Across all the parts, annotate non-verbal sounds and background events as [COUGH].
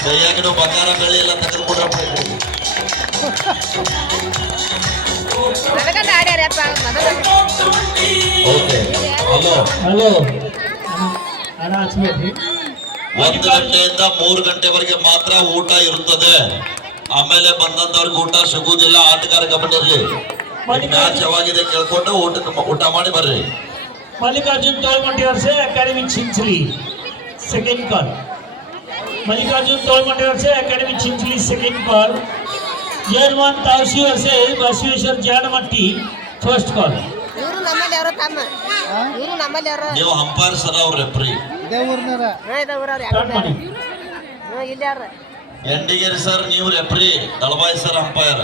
ಕೈಯಾಗಿನ ಬಂಗಾರ ಬೆಳೆ ಎಲ್ಲ ಹಣ ಹಚ್ಬೇಡ್ರಿ ಒಂದು ಗಂಟೆಯಿಂದ ಮೂರು ಗಂಟೆವರೆಗೆ ಮಾತ್ರ ಊಟ ಇರುತ್ತದೆ ಆಮೇಲೆ ಬಂದಂತವ್ರಿಗೆ ಊಟ ಸಿಗುವುದಿಲ್ಲ ಆಟಗಾರ ಗಮನದಲ್ಲಿ ಮ್ಯಾಚ್ ಯಾವಾಗಿದೆ ಕೇಳ್ಕೊಂಡು ಊಟ ಊಟ ಮಾಡಿ ಬರ್ರಿ. Mallikarjun Tolmatti versus academy Chinchali. Second call Mallikarjun Tolmatti versus academy Chinchali second call German Tavasi versus Basaveshwar Jadamatti first call ಇವರು ನಮ್ಮಲ್ಲಿ ಅವರ ತಮ್ಮ. ಇವರು ನಮ್ಮಲ್ಲಿ ಅವರ ನೀವು ಅಂಪೈರ್ ಸರ್ ಅವ್ರ ರೆಫ್ರಿ ಹಾ ಇದ ಊರವ್ರು ಇಲ್ಲಿ ಯಾರು? ಎಂಡಿಗೇರಿ ಸರ್ ನೀವು ರೆಫ್ರಿ ದಳಬಾಯಿ ಸರ್ ಅಂಪೈರ್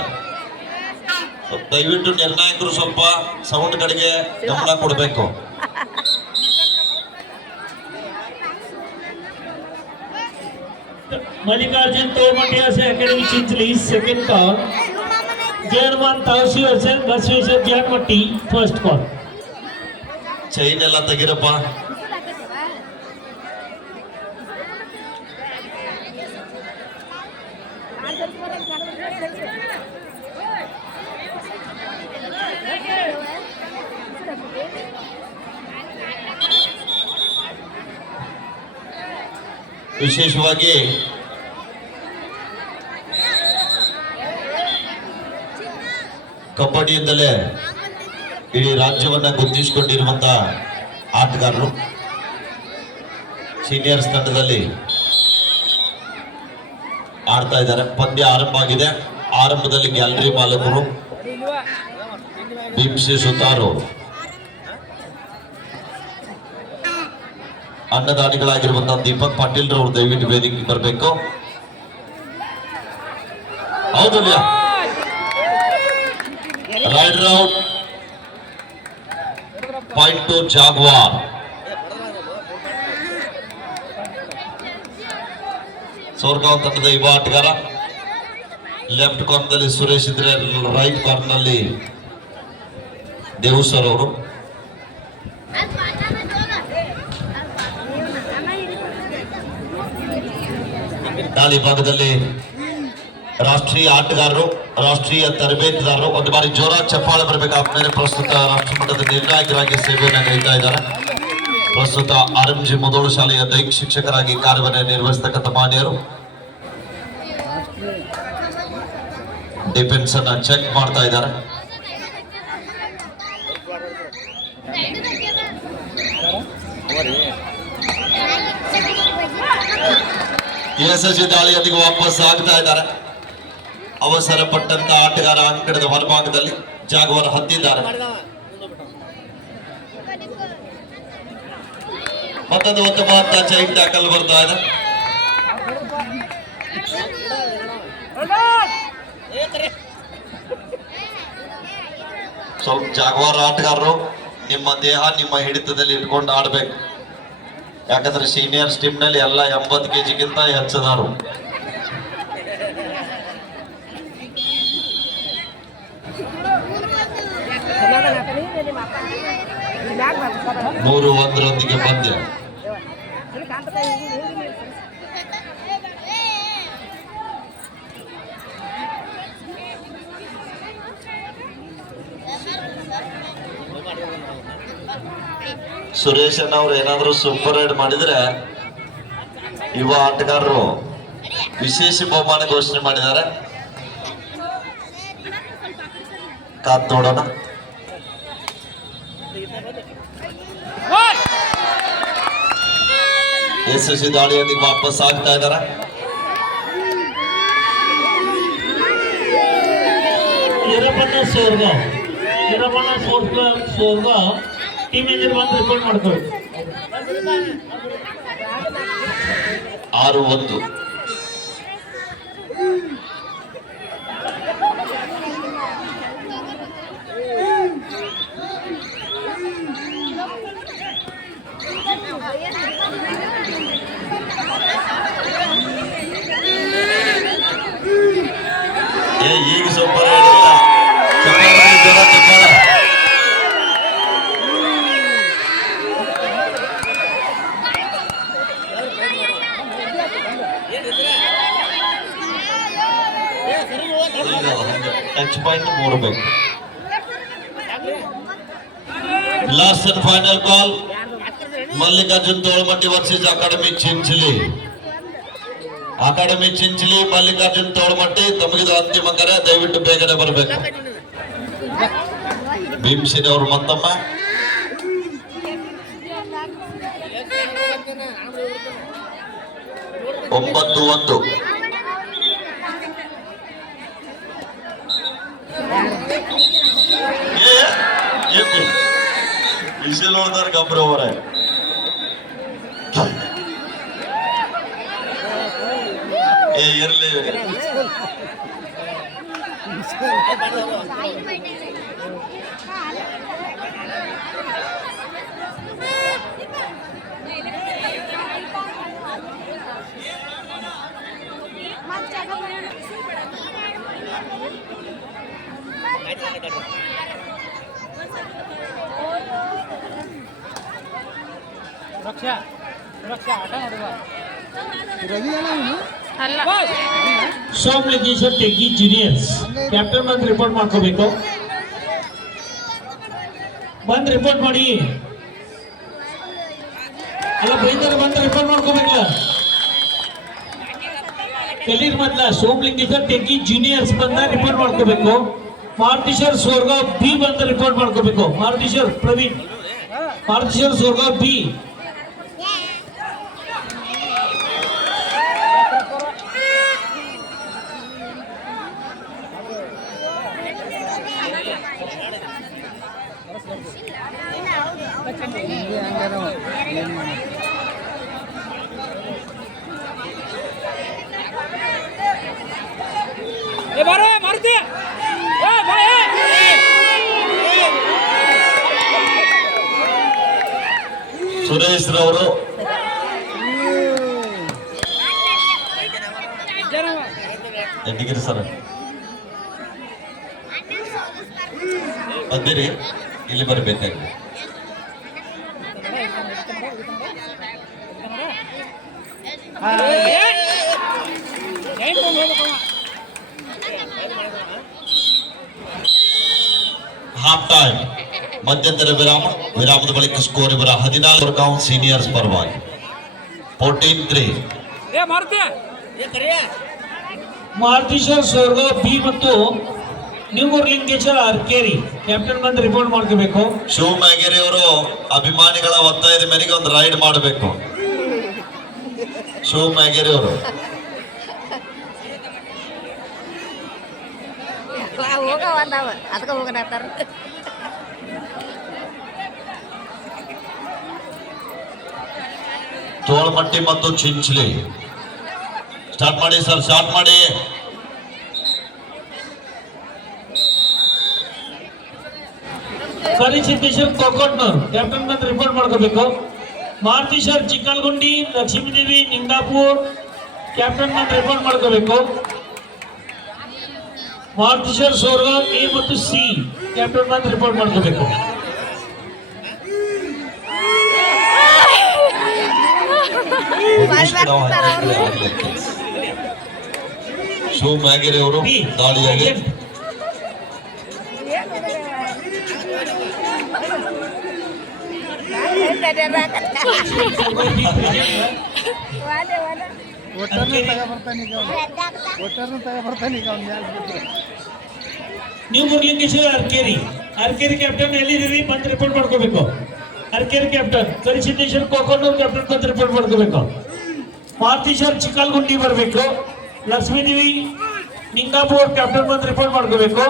ದಯವಿಟ್ಟು ನಿರ್ಣಾಯಕರು ಸ್ವಲ್ಪ ಸೌಂಡ್ ಕಡೆಗೆ ಗಮನ ಕೊಡಬೇಕು. [LAUGHS] Mallikarjun Tolmatti versus academy Chinchali second call German Tavasi versus Basaveshwar Jadamatti first call chain ಎಲ್ಲ ತೆಗಿರಪ್ಪ ವಿಶೇಷವಾಗಿ ಕಬಡ್ಡಿಯಿಂದಲೇ ಇಡೀ ರಾಜ್ಯವನ್ನ ಗುರುತಿಸಿಕೊಂಡಿರುವಂತ ಆಟಗಾರರು ಸೀನಿಯರ್ಸ್ ತಂಡದಲ್ಲಿ ಆಡ್ತಾ ಇದ್ದಾರೆ. ಪಂದ್ಯ ಆರಂಭ ಆಗಿದೆ. ಆರಂಭದಲ್ಲಿ ಗ್ಯಾಲರಿ ಮಾಲಕರು ಬಿಂಸಿ ಸುತಾರು. ಅನ್ನದಾನಿಗಳಾಗಿರುವಂತಹ ದೀಪಕ್ ಪಾಟೀಲ್ ರವರು ದಯವಿಟ್ಟು ವೇದಿಕೆಗೆ ಬರಬೇಕು. ಹೌದು raider point two jaguar Sorgaon ತಂಡದ ಯುವ ಆಟಗಾರ. ಲೆಫ್ಟ್ ಕಾರ್ನರ್ನಲ್ಲಿ ಸುರೇಶ್ ಇದ್ರೆ ರೈಟ್ ಕಾರ್ನರ್ನಲ್ಲಿ ದೇವು ಸರ್ ಅವರು. ದಾಳಿ ಭಾಗದಲ್ಲಿ ರಾಷ್ಟ್ರೀಯ ಆಟಗಾರರು, ರಾಷ್ಟ್ರೀಯ ತರಬೇತುದಾರರು, ಒಂದು ಬಾರಿ ಜೋರ ಚಪ್ಪಾಳೆ ಬರಬೇಕಾದ್ಮೇಲೆ ಪ್ರಸ್ತುತ ರಾಷ್ಟ್ರ ಮಟ್ಟದ ನಿರ್ಣಾಯಕರಾಗಿ ಸೇವೆಯನ್ನು ನೀಡ್ತಾ ಇದ್ದಾರೆ. ಪ್ರಸ್ತುತ ಆರ್ ಎಂ ಜಿ ಮುದೋಳು ಶಾಲೆಯ ದೈಹಿಕ ಶಿಕ್ಷಕರಾಗಿ ಕಾರ್ಯವನ್ನು ನಿರ್ವಹಿಸತಕ್ಕಂಥ ಮಾನ್ಯರು. ಡಿಫೆನ್ಸ್ ಅನ್ನ ಚೆಕ್ ಮಾಡ್ತಾ ಇದ್ದಾರೆ. ಎಸ್ ಎಸ್ ಯಶಸ್ವಿ ದಾಳಿಯೊಂದಿಗೆ ವಾಪಸ್ ಆಗ್ತಾ ಇದ್ದಾರೆ. ಅವಸರ ಪಟ್ಟಂತ ಆಟಗಾರ ಅಂಕಣದ ಹೊರಭಾಗದಲ್ಲಿ ಜಾಗವನ್ನು ಹತ್ತಿದ್ದಾರೆ. ಮತ್ತೊಂದು ಅಂತ ಚೈನ್ ಟ್ಯಾಕಲ್ ಬರ್ತಾ ಇದೆ. ಸ್ವಲ್ಪ ಜಾಗವಾರ ಆಟಗಾರರು ನಿಮ್ಮ ದೇಹ ನಿಮ್ಮ ಹಿಡಿತದಲ್ಲಿ ಇಟ್ಕೊಂಡು ಆಡ್ಬೇಕು. ಯಾಕಂದ್ರೆ ಸೀನಿಯರ್ಸ್ ಟೀಮ್ನಲ್ಲಿ ಎಲ್ಲ ಎಂಬತ್ತು ಕೆಜಿಗಿಂತ ಹೆಚ್ಚದಾರು ನೂರು ಒಂದರೊಂದಿಗೆ ಪಂದ್ಯ ಸುರೇಶನ್ ಅವ್ರು ಏನಾದರೂ ಸೂಪರ್ ರೈಡ್ ಮಾಡಿದ್ರೆ ಯುವ ಆಟಗಾರರು ವಿಶೇಷ ಬಹುಮಾನ ಘೋಷಣೆ ಮಾಡಿದ್ದಾರೆ. ಕಾತ್ ನೋಡೋಣ. ಸಿ ದಾಳಿಯೊಂದಿಗೆ ವಾಪಸ್ ಆಗ್ತಾ ಇದ್ದಾರೆ ಈರಪ್ಪನ ಸ್ವರ್ಗ ಈರಪ್ಪನ ಸ್ವರ್ಗ ಸೋರ್ಗಾವ್ ಟೀಮ್ ಇಂಜಿನ್ ಬಂದು ರಿಪೋರ್ಟ್ ಮಾಡ್ಕೊಳ್ಳಿ. ಆರು ಒಂದು. Touch point ಮೂರಬೇಕು last and final call Mallikarjun Tolmatti versus academy Chinchali academy Chinchali Mallikarjun Tolmatti, ತಮಗಿದು ಅಂತಿಮ ಕರೆ. ದಯವಿಟ್ಟು ಬೇಗನೆ ಬರಬೇಕು. ಭೀಮ್ಸಿನಿ ಅವರು ಮತ್ತಮ್ಮ. ಒಂಬತ್ತು ಒಂದು ವಿಷಲ್ ನೋಡ್ತಾರೆ ಗಬ್ರ ಅವರೇ. ಏ ಇರ್ಲಿ. ಸುರಕ್ಷಾ ಸುರಕ್ಷಾ ಆಟ ನೋಡುವ ಸೋಮಲಿಂಗೇಶ್ವರ್ ಟೆಗ್ಗಿ ಜೂನಿಯರ್ಸ್ ಕ್ಯಾಪ್ಟನ್ ಬಂದು ರಿಪೋರ್ಟ್ ಮಾಡ್ಕೋಬೇಕು ಬಂದ್ ರಿಪೋರ್ಟ್ ಮಾಡಿ ಅಲ್ಲ ಬೈಂದರ್ ಬಂದು ರಿಪೋರ್ಟ್ ಮಾಡ್ಕೋಬೇಕಲ್ಲ ಕಲೀರ್ ಮೊದ್ಲ ಸೋಮಲಿಂಗೇಶ್ವರ್ ಟೆಗ್ಗಿ ಜೂನಿಯರ್ಸ್ ಬಂದ ರಿಪೋರ್ಟ್ ಮಾಡ್ಕೋಬೇಕು. ಮಾರುತೀಶ್ವರ್ ಸೋರ್ಗಾವ್ ಬಿ ಬಂದು ರಿಪೋರ್ಟ್ ಮಾಡ್ಕೋಬೇಕು. ಮಾರುತೀಶ್ವರ್ ಪ್ರವೀಣ್. ಮಾರುತೀಶ್ವರ್ ಸೋರ್ಗಾವ್ ಬಿ ಹಿಂಗೆ ಹಂಗಾರವ ಏನು ಮಾಡೋದು ಏ ಬಾರೋ ಮಾರುತಿ ಏ ಬಾ ಏ ಸುರೇಶ್ ರವರು ಸರ್ ಬಂದಿರಿ ಇಲ್ಲಿ ಬರಬೇಕಾಗಿದೆ ಏನು ಹೋಗ್ಬೇಕವ ಹಾಫ್ ಟೈಮ್ ಮಧ್ಯಂತರ ವಿರಾಮ ವಿರಾಮದ ಬಳಿಕ ಸ್ಕೋರ್ ಇವರ ಹದಿನಾಲ್ಕು ಸೀನಿಯರ್ಸ್ ಪರವಾಗಿ ಫೋರ್ಟೀನ್ ತ್ರೀ ಏ ಸ್ವರ್ಗ ಮಾರುತೀಶ್ವರ್ ಸೋರ್ಗಾವ್ ಬಿ ಮತ್ತು ನ್ಯೂಮೂರ್ ಲಿಂಗೇಶ್ವರ ಅರ್ಕೇರಿ ಕ್ಯಾಪ್ಟನ್ ಬಂದು ರಿಪೋರ್ಟ್ ಮಾಡ್ಕೋಬೇಕು ಶಿವ ಮ್ಯಾಗೇರಿ ಅವರು ಅಭಿಮಾನಿಗಳ ಒತ್ತಾಯದ ಮೇರೆಗೆ ಒಂದು ರೈಡ್ ಮಾಡಬೇಕು ಶಿವ ಮ್ಯಾಗೇರಿ ಅವರು ಹೋಗವ ಅಂದಾವ ಅದಕ್ಕೆ ಹೋಗಣತ್ತಾರ ತೋಳಮಟ್ಟಿ ಮತ್ತು ಚಿಂಚಲಿ. ಸ್ಟಾರ್ಟ್ ಮಾಡಿ ಸರ್ ಸ್ಟಾರ್ಟ್ ಮಾಡಿ. ಸರಿ ಕರಿಸಿದ್ದೇಶ್ವರ್ ಕೊಕ್ಕಟ್ನೂರ್ ಕ್ಯಾಪ್ಟನ್ ಬಂದು ರಿಪೋರ್ಟ್ ಮಾಡ್ಕೋಬೇಕು. ಮಾರುತೀಶ್ವರ್ ಚಿಕ್ಕಲ್ಗುಂಡಿ ಲಕ್ಷ್ಮೀದೇವಿ ನಿಂಗಾಪುರ್. ಕ್ಯಾಪ್ಟನ್ ಬಂದು ರಿಪೋರ್ಟ್ ಮಾಡ್ಕೋಬೇಕು. ಮಾರುತೀಶ್ವರ್ ಸೋರ್ಗಾವ್ ಎ ಮತ್ತು ಸಿ ಕ್ಯಾಪ್ಟನ್ ಬಂದು ರಿಪೋರ್ಟ್ ಮಾಡ್ಕೋಬೇಕು ಶಿವ ಮ್ಯಾಗೇರಿ ಅವರು ಬಿ ದಾಳಿಯಲ್ಲಿ ಒಟ್ಟರ್ನ ತಗೊಬರ್ತಾನೆ ಈಗ ಅವ್ನು. ಒಟ್ಟರ್ನ ಬಿಟ್ರೆ ನೀವು ಮುರ್ಲಿಂಗೇಶ್ವರ ಅರ್ಕೇರಿ. ಅರ್ಕೇರಿ ಕ್ಯಾಪ್ಟನ್ ಎಲ್ಲಿದ್ದೀರಿ? ಬಂದು ರಿಪೋರ್ಟ್ ಮಾಡ್ಕೋಬೇಕು. ಅರ್ಕೇರಿ ಕ್ಯಾಪ್ಟನ್ ಕರಿಸಿದ್ದೇಶ್ವರ್ ಕೋಕೋನೂರ್ ಕ್ಯಾಪ್ಟನ್ ಬಂದು ರಿಪೋರ್ಟ್ ಮಾಡ್ಕೋಬೇಕು. ಮಾರುತೀಶ್ವರ್ ಚಿಕ್ಕಲ್ಗುಂಡಿ ಬರಬೇಕು. ಲಕ್ಷ್ಮೀದೇವಿ ನಿಂಗಾಪುರ್ ಕ್ಯಾಪ್ಟನ್ ಬಂದು ರಿಪೋರ್ಟ್ ಮಾಡ್ಕೋಬೇಕು.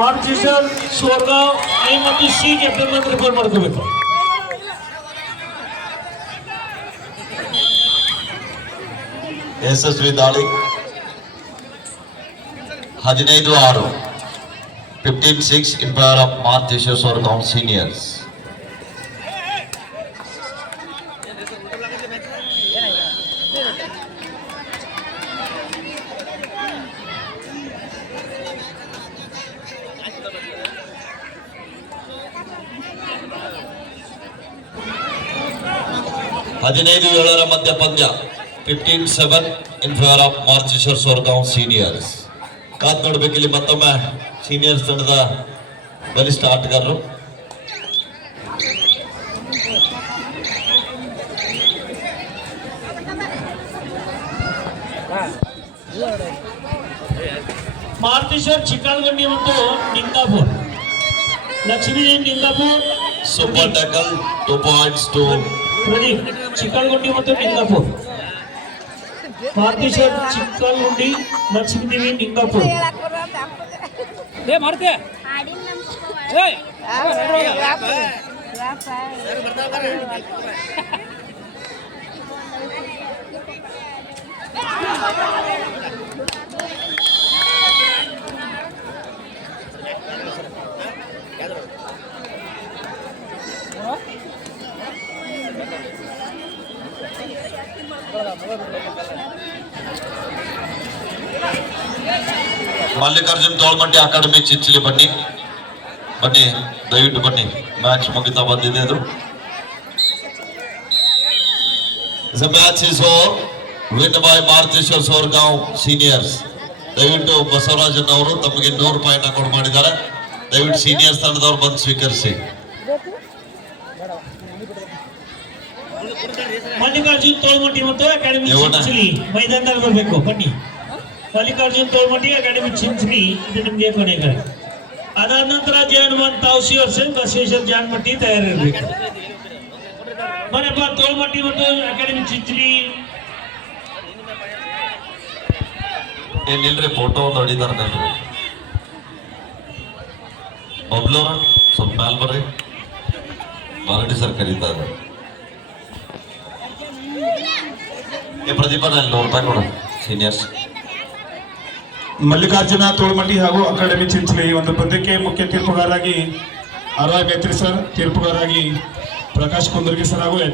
ಮಾರುತೀಶ್ವರ್ ಸೋರ್ಗಾವ್ ಮತ್ತು ಸಿ ಕ್ಯಾಪ್ಟನ್ ಬಂದು ರಿಪೋರ್ಟ್ ಮಾಡ್ಕೋಬೇಕು. ಯಶಸ್ವಿ ದಾಳಿ ಹದಿನೈದು ಆರು fifteen six in favour of MoRTH ಯಶಸ್ವರ್ count seniors ಹದಿನೈದು ಏಳರ ಮಧ್ಯ ಪಂದ್ಯ fifteen seven in favour of Marcheshwar Sorgaon seniors ಕಾದ್ ನೋಡ್ಬೇಕಿಲ್ಲಿ ಮತ್ತೊಮ್ಮೆ ಸೀನಿಯರ್ಸ್ ತಂಡದ ಬಲಿಷ್ಠ ಆಟಗಾರರು ಮಾರುತೇಶ್ವರ್ ಚಿಕ್ಕಳಗುಂಡಿ ಮತ್ತು Ningapur Lakshmi Ningapur super tackle two points to Pradeep Chikkalagundi ಮತ್ತು ನಿಂಗಾಪುರ್ ಮಾರುತೇಶ್ವರ್ ಚಿಕ್ಕಳಗುಂಡಿ ಲಕ್ಷ್ಮೀದೇವಿ ನಿಂಗಾಪುರ್ ಏ ಮಾಡ್ತೆ ಏಯ್ ಮಲ್ಲಿಕಾರ್ಜುನ್ ತೋಳ್ಮಟ್ಟಿ ಅಕಾಡೆಮಿ ಚಿಂಚಲಿ ಬನ್ನಿ. ಬನ್ನಿ ದಯವಿಟ್ಟು ಬನ್ನಿ. ಮ್ಯಾಚ್ ಮುಗಿತಾ ಬಂದಿದೆ ಅದು. Match is over win by Maruteshwar Sorgaon seniors ದಯವಿಟ್ಟು ಬಸವರಾಜನ್ ಅವರು ತಮಗೆ ನೂರು ಪಾಯಿಂಟ್ ಅಕೌಂಟ್ ಮಾಡಿದ್ದಾರೆ. ದಯವಿಟ್ಟು ಸೀನಿಯರ್ಸ್ ತಂಡದವ್ರು ಬಂದು ಸ್ವೀಕರಿಸಿ. ಮಲ್ಲಿಕಾರ್ಜುನ್ ತೋಳ್ಮಟ್ಟಿ ಮತ್ತು ಅಕಾಡೆಮಿ ಮೈದಾನದಲ್ಲಿ ಬರಬೇಕು. ಬನ್ನಿ. ಮಲ್ಲಿಕಾರ್ಜುನ್ ತೋಳ್ಮಟ್ಟಿ ಅಕಾಡೆಮಿ ಚಿಂಚಿ ಇದು ನಿಮ್ಗೆ ಕೊನೆಗೆ ಅದಾದ ನಂತರ ಜಯ ಹನುಮಾನ್ ತಾವಸಿ ವರ್ಷ ಬಸವೇಶ್ವರ ಜಾನ್ಮಟ್ಟಿ ತಯಾರಿರಬೇಕು. ಮನೆಪ್ಪ ತೋಳ್ಮಟ್ಟಿ ಮತ್ತು ಅಕಾಡೆಮಿ ಚಿಂಚಲಿ ಏನಿಲ್ರಿ ಫೋಟೋ ಒಂದು ಹೊಡಿದಾರ ಒಬ್ಲೋ ಸ್ವಲ್ಪ ಮ್ಯಾಲ್ ಬರ್ರಿ. ಮಾರಡಿ ಸರ್ ಕರೀತಾರೆ ಪ್ರದೀಪ ನಾನು ನೂರು ರೂಪಾಯಿ ಸೀನಿಯರ್ಸ್ ಮಲ್ಲಿಕಾರ್ಜುನ ತೋಳ್ಮಟ್ಟಿ ಹಾಗೂ ಅಕಾಡೆಮಿ ಚಿಂಚಲಿ ಈ ಒಂದು ಪಂದ್ಯಕ್ಕೆ ಮುಖ್ಯ ತೀರ್ಪುಗಾರರಾಗಿ ಆರ್ ವೈ ಗಾಯತ್ರಿ ಸರ್, ತೀರ್ಪುಗಾರರಾಗಿ ಪ್ರಕಾಶ್ ಕುಂದರ್ಗಿ ಸರ್ ಹಾಗೂ